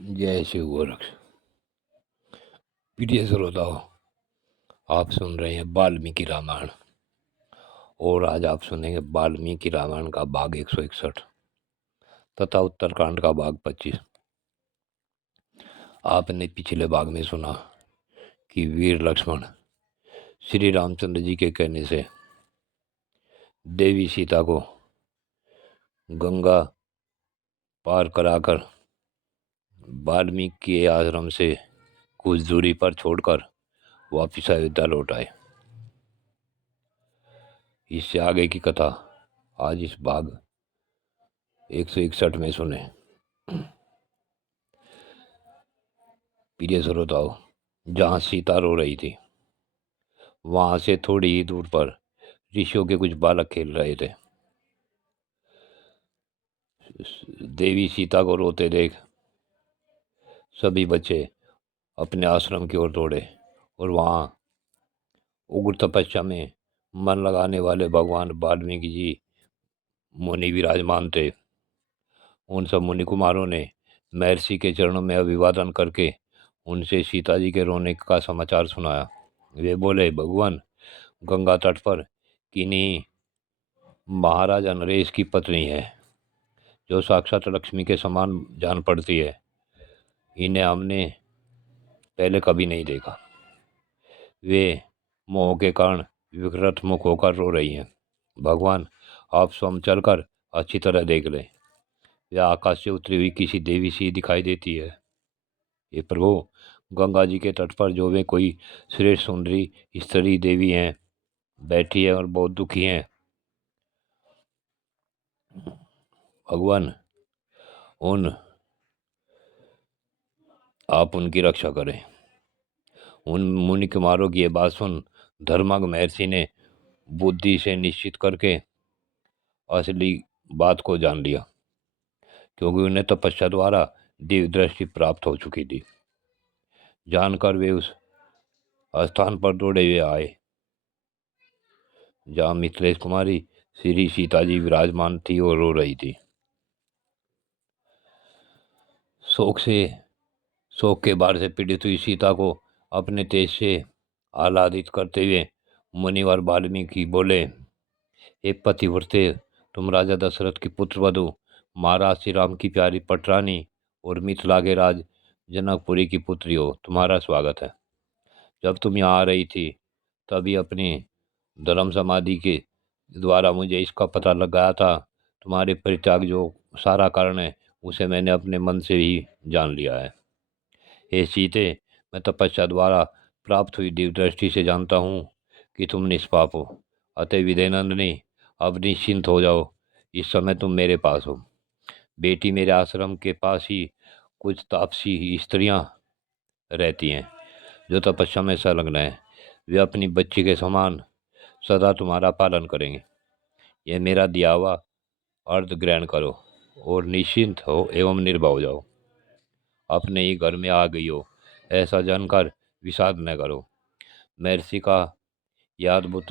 जय शिव गोरक्ष। प्रिय श्रोताओं, आप सुन रहे हैं वाल्मीकि रामायण और आज आप सुनेंगे वाल्मीकि रामायण का भाग 161 तथा उत्तरकांड का भाग 25। आपने पिछले भाग में सुना कि वीर लक्ष्मण श्री रामचंद्र जी के कहने से देवी सीता को गंगा पार कराकर वाल्मीकि के आश्रम से कुछ दूरी पर छोड़कर वापिस अयोध्या लौट आए। इससे आगे की कथा आज इस भाग 161 में सुने। प्रिय श्रोताओं, जहाँ सीता रो रही थी वहां से थोड़ी ही दूर पर ऋषियों के कुछ बालक खेल रहे थे। देवी सीता को रोते देख सभी बच्चे अपने आश्रम की ओर दौड़े और वहां उग्र तपस्या में मन लगाने वाले भगवान वाल्मीकि जी मुनि विराजमान थे। उन सब मुनि कुमारों ने महर्षि के चरणों में अभिवादन करके उनसे सीता जी के रोने का समाचार सुनाया। वे बोले, भगवान, गंगा तट पर किन्हीं महाराजा नरेश की पत्नी है जो साक्षात लक्ष्मी के समान जान पड़ती है। इन्हें हमने पहले कभी नहीं देखा। वे मोह के कारण विकृत मुख होकर रो रही हैं। भगवान, आप स्वयं चलकर अच्छी तरह देख लें। वे आकाश से उतरी हुई किसी देवी सी दिखाई देती है। ये प्रभु, गंगा जी के तट पर जो वे कोई श्रेष्ठ सुंदरी स्त्री देवी हैं बैठी है और बहुत दुखी हैं। भगवान, आप उनकी रक्षा करें। उन मुनि कुमारों की ये बात सुन धर्मज्ञ महर्षि ने बुद्धि से निश्चित करके असली बात को जान लिया, क्योंकि उन्हें तपस्या द्वारा दिव्य दृष्टि प्राप्त हो चुकी थी। जानकर वे उस स्थान पर दौड़े हुए आए जहाँ मिथिलेश कुमारी श्री सीता जी विराजमान थी और रो रही थी। शोक के भार से पीड़ित हुई सीता को अपने तेज से आह्लादित करते हुए मुनिवर वाल्मीकि बोले, हे पतिव्रते, तुम राजा दशरथ की पुत्र वधु, महाराज श्री राम की प्यारी पटरानी और मिथिला के राज जनकपुरी की पुत्री हो। तुम्हारा स्वागत है। जब तुम यहाँ आ रही थी तभी अपनी धर्म समाधि के द्वारा मुझे इसका पता लगाया था। तुम्हारे परित्याग जो सारा कारण है उसे मैंने अपने मन से ही जान लिया है। हे सीते, मैं तपस्या द्वारा प्राप्त हुई दिव्य दृष्टि से जानता हूँ कि तुम निष्पाप हो। अतः विदयनंदिनी, अब निश्चिंत हो जाओ। इस समय तुम मेरे पास हो। बेटी, मेरे आश्रम के पास ही कुछ तापसी स्त्रियां रहती हैं जो तपस्या में संलग्न हैं। वे अपनी बच्ची के समान सदा तुम्हारा पालन करेंगे। यह मेरा दिया हुआ अर्ध ग्रहण करो और निश्चिंत हो एवं निर्भय हो जाओ। अपने ही घर में आ गई हो ऐसा जानकर विषाद न करो। महर्षि का याद अद्भुत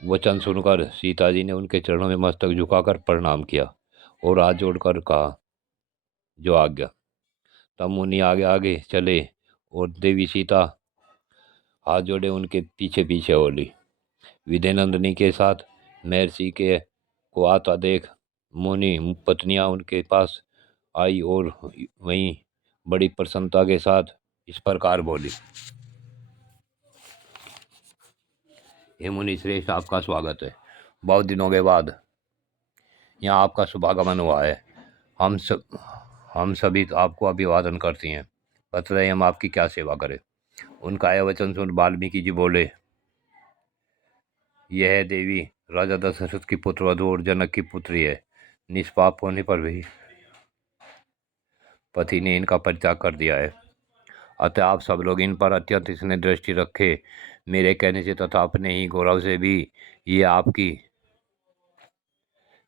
वचन सुनकर सीता जी ने उनके चरणों में मस्तक झुकाकर प्रणाम किया और हाथ जोड़कर कहा, जो आज्ञा। तब मुनि आगे आगे चले और देवी सीता हाथ जोड़े उनके पीछे पीछे बोली। विदयनंदिनी के साथ महर्षि के को आता देख मुनि पत्नियां उनके पास आई और वहीं बड़ी प्रसन्नता के साथ इस प्रकार बोली, हे मुनि श्रेष्ठ, आपका स्वागत है। बहुत दिनों के बाद यहाँ आपका शुभागमन हुआ है। हम सभी आपको अभिवादन करती हैं। बताइए, हम आपकी क्या सेवा करें। उनका यह वचन सुन वाल्मीकि जी बोले, यह देवी राजा दशरथ की पुत्र वधु और जनक की पुत्री है। निष्पाप होने पर भी पति ने इनका परित्याग कर दिया है। अतः आप सब लोग इन पर अत्यंत स्नेह दृष्टि रखे। मेरे कहने से तथा अपने ही गौरव से भी ये आपकी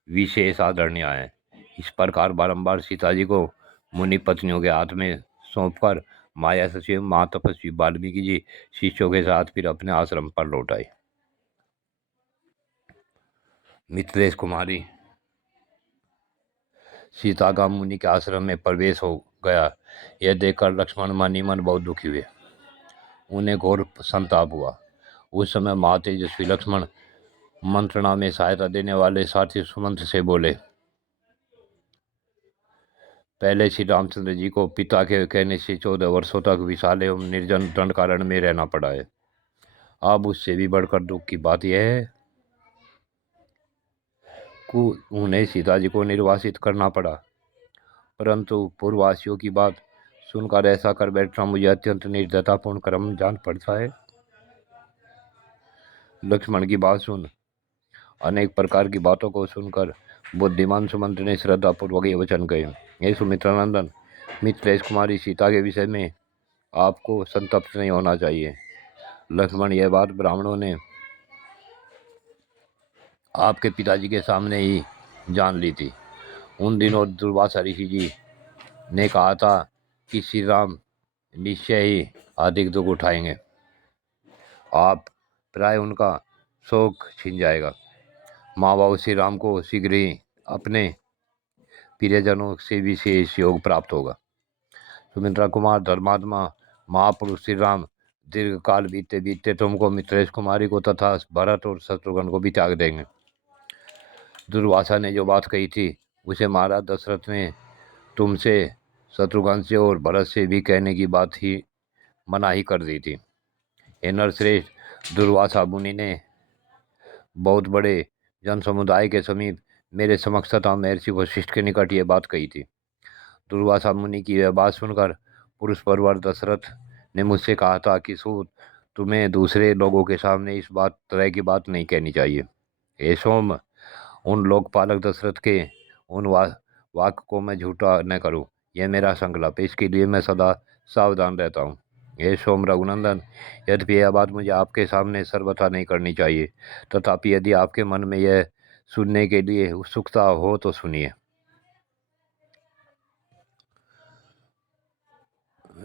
विशेष आदरणीय है। इस प्रकार बारंबार सीता जी को मुनि पत्नियों के हाथ में सौंपकर माया सचिव महातपस्वी वाल्मीकि जी शिष्यों के साथ फिर अपने आश्रम पर लौट आए। मिथिलेश कुमारी सीता का मुनि के आश्रम में प्रवेश हो गया। यह देखकर लक्ष्मण मन ही मन बहुत दुखी हुए। उन्हें घोर संताप हुआ। उस समय महातेजस्वी लक्ष्मण मंत्रणा में सहायता देने वाले साथी सुमंत्र से बोले, पहले श्री रामचंद्र जी को पिता के कहने से 14 वर्षों तक विशाल एवं निर्जन दंडकारण्य में रहना पड़ा है। अब उससे भी बढ़कर दुख की बात यह है कि उन्हें सीता जी को निर्वासित करना पड़ा। परंतु पूर्ववासियों की बात सुनकर ऐसा कर बैठना मुझे अत्यंत निर्दयतापूर्ण कर्म जान पड़ता है। लक्ष्मण की बात सुन अनेक प्रकार की बातों को सुनकर बुद्धिमान सुमंत्र ने श्रद्धापूर्वक ये वचन कहे, हे सुमित्रानंदन, मिथिलेश कुमारी सीता के विषय में आपको संतप्त नहीं होना चाहिए। लक्ष्मण, यह बात ब्राह्मणों ने आपके पिताजी के सामने ही जान ली थी। उन दिनों दुर्वासा ऋषि जी ने कहा था कि श्री राम निश्चय ही अधिक दुख उठाएंगे। आप प्राय उनका शोक छिन जाएगा। माँ बाबू श्री राम को शीघ्र ही अपने प्रियजनों से विशेष योग प्राप्त होगा। सुमित्रा कुमार, धर्मात्मा महापुरुष श्री राम दीर्घ काल बीतते बीतते तुमको, मिथिलेश कुमारी को तथा भरत और शत्रुघ्न को भी त्याग देंगे। दुर्वासा ने जो बात कही थी उसे महाराज दशरथ ने तुमसे, शत्रुघ्न से और भरत से भी कहने की बात ही मनाही कर दी थी। हे नरश्रेष्ठ, दुर्वासा मुनि ने बहुत बड़े जन समुदाय के समीप मेरे समक्ष तथा महर्षि वशिष्ठ के निकट ये बात कही थी। दुर्वासा मुनि की यह बात सुनकर पुरुष परवर दशरथ ने मुझसे कहा था कि सूत, तुम्हें दूसरे लोगों के सामने इस तरह की बात नहीं कहनी चाहिए। हे सोम, उन लोकपालक दशरथ के उन वाक्य को मैं झूठा न करूं, यह मेरा संकल्प है। इसके लिए मैं सदा सावधान रहता हूँ। हे सोम रघुनंदन, यद्यपि यह बात मुझे आपके सामने सर्वथा नहीं करनी चाहिए, तथापि यदि आपके मन में यह सुनने के लिए उत्सुकता हो तो सुनिए।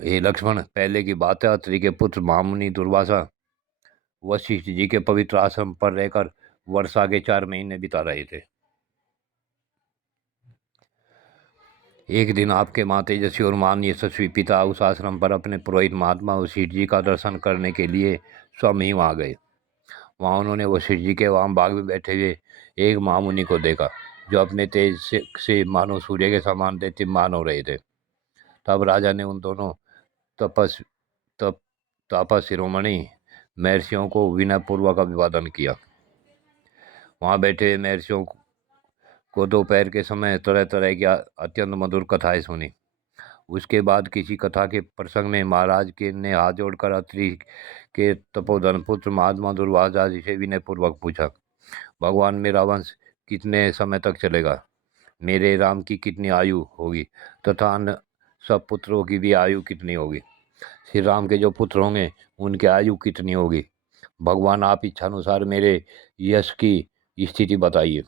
हे लक्ष्मण, पहले की बात है, अत्रि के पुत्र महामुनि दुर्वासा वशिष्ठ जी के पवित्र आश्रम पर रहकर वर्षा के 4 महीने बिता रहे थे। एक दिन आपके माँ तेजस्वी और मान यशस्वी पिता उस आश्रम पर अपने पुरोहित महात्मा वशिष्ठ जी का दर्शन करने के लिए स्वयं ही वहाँ गए। वहाँ उन्होंने वशिष्ठ जी के वाम बाग में बैठे हुए एक महामुनि को देखा, जो अपने तेज से मानो सूर्य के समान दीप्तिमान हो रहे थे। तब राजा ने उन दोनों तापस शिरोमणि महर्षियों को विनयपूर्वक अभिवादन किया। वहाँ बैठे महर्षियों को दोपहर के समय तरह तरह की अत्यंत मधुर कथाएं सुनी। उसके बाद किसी कथा के प्रसंग में महाराज के ने हाथ जोड़कर अत्रि के तपोधन पुत्र महात्मा दुर्वासा जी से विनयपूर्वक पूछा, भगवान, मेरा वंश कितने समय तक चलेगा? मेरे राम की कितनी आयु होगी तथा अन्य सब पुत्रों की भी आयु कितनी होगी? श्री राम के जो पुत्र होंगे उनकी आयु कितनी होगी? भगवान, आप इच्छानुसार मेरे यश की स्थिति बताइए।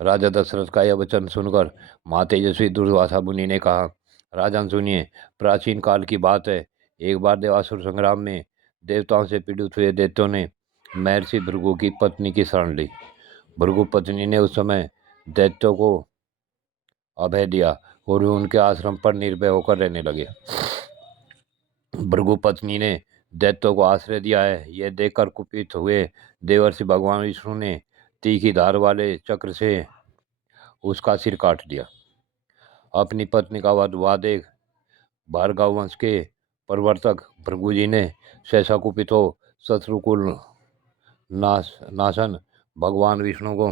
राजा दशरथ का यह वचन सुनकर माँ तेजस्वी दुर्वासा मुनि ने कहा, राजन सुनिए, प्राचीन काल की बात है। एक बार देवासुर संग्राम में देवताओं से पीड़ित हुए दैत्यों ने महर्षि भृगु की पत्नी की शरण ली। भृगु पत्नी ने उस समय दैत्यों को अभय दिया और वे उनके आश्रम पर निर्भय होकर रहने लगे। भृगु पत्नी ने दैत्यों को आश्रय दिया है, यह देखकर कुपित हुए देवर्षि भगवान विष्णु ने तीखी धार वाले चक्र से उसका सिर काट दिया। अपनी पत्नी का वध हुआ देख भार्गव वंश के प्रवर्तक भृगु जी ने सहसा कुपित हो शत्रुकुल नाशन भगवान विष्णु को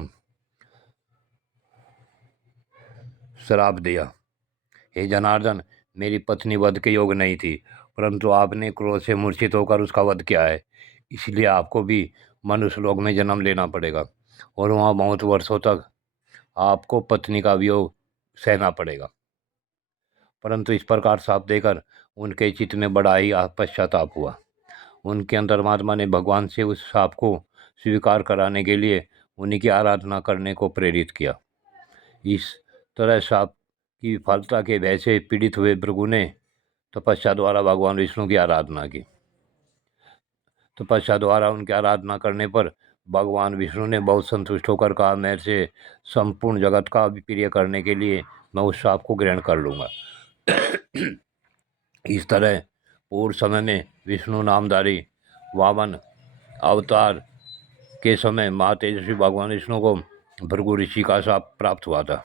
श्राप दिया। हे जनार्दन, मेरी पत्नी वध के योग्य नहीं थी, परंतु आपने क्रोध से मूर्छित होकर उसका वध किया है, इसलिए आपको भी मनुष्य लोक में जन्म लेना पड़ेगा और वहाँ बहुत वर्षों तक आपको पत्नी का वियोग सहना पड़ेगा। परंतु इस प्रकार शाप देकर उनके चित्त में बड़ा ही पश्चाताप हुआ। उनके अंतर्मात्मा ने भगवान से उस शाप को स्वीकार कराने के लिए उन्हीं की आराधना करने को प्रेरित किया। इस तरह शाप की विफलता के भय से पीड़ित हुए भृगु ने तपस्या द्वारा भगवान विष्णु की आराधना की। तपस्या द्वारा उनकी आराधना करने पर भगवान विष्णु ने बहुत संतुष्ट होकर कहा, मेरे से संपूर्ण जगत का प्रिय करने के लिए मैं उस श्राप को ग्रहण कर लूँगा। इस तरह पूर्व समय में विष्णु नामधारी वामन अवतार के समय माँ तेजस्वी भगवान विष्णु को भृगु ऋषि का शाप प्राप्त हुआ था।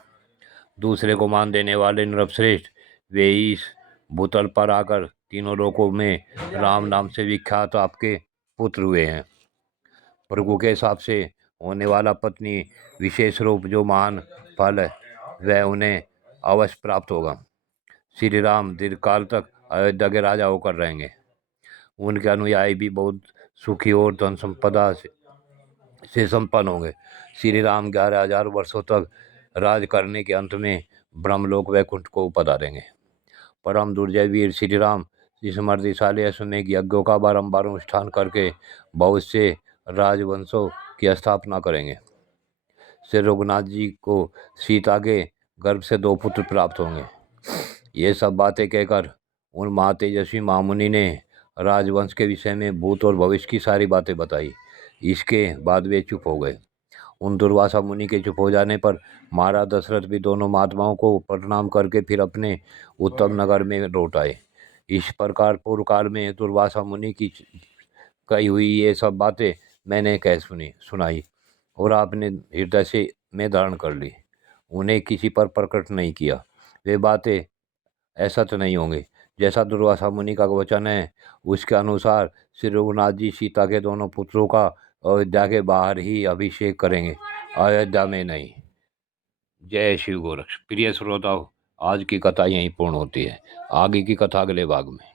दूसरे को मान देने वाले नृपश्रेष्ठ वे इस भूतल पर आकर तीनों लोकों में राम नाम से विख्यात आपके पुत्र हुए हैं। भृगु के हिसाब से होने वाला पत्नी विशेष रूप जो महान फल है वह उन्हें अवश्य प्राप्त होगा। श्री राम दीर्घकाल तक अयोध्या के राजा होकर रहेंगे। उनके अनुयायी भी बहुत सुखी और धन संपदा से संपन्न होंगे। श्री राम 11,000 वर्षों तक राज करने के अंत में ब्रह्मलोक वैकुंठ को पधारेंगे। परम दुर्जय वीर श्री राम समृद्धिशाली अश्वमेघ यज्ञों का बारंबार अनुष्ठान करके बहुत से राजवंशों की स्थापना करेंगे। श्री रघुनाथ जी को सीता के गर्भ से 2 पुत्र प्राप्त होंगे। ये सब बातें कहकर उन महातेजस्वी महामुनि ने राजवंश के विषय में भूत और भविष्य की सारी बातें बताई। इसके बाद वे चुप हो गए। उन दुर्वासा मुनि के चुप हो जाने पर महाराज दशरथ भी दोनों महात्माओं को प्रणाम करके फिर अपने उत्तम नगर में लौट आए। इस प्रकार पूर्व काल में दुर्वासा मुनि की कही हुई ये सब बातें मैंने कह सुनाई और आपने हृदय से में धारण कर ली, उन्हें किसी पर प्रकट नहीं किया। वे बातें ऐसा तो नहीं होंगे जैसा दुर्वासा मुनि का वचन है। उसके अनुसार श्री रघुनाथ जी सीता के दोनों पुत्रों का अयोध्या के बाहर ही अभिषेक करेंगे, अयोध्या में नहीं। जय शिव गोरक्ष। प्रिय श्रोताओं, आज की कथा यहीं पूर्ण होती है। आगे की कथा अगले भाग में।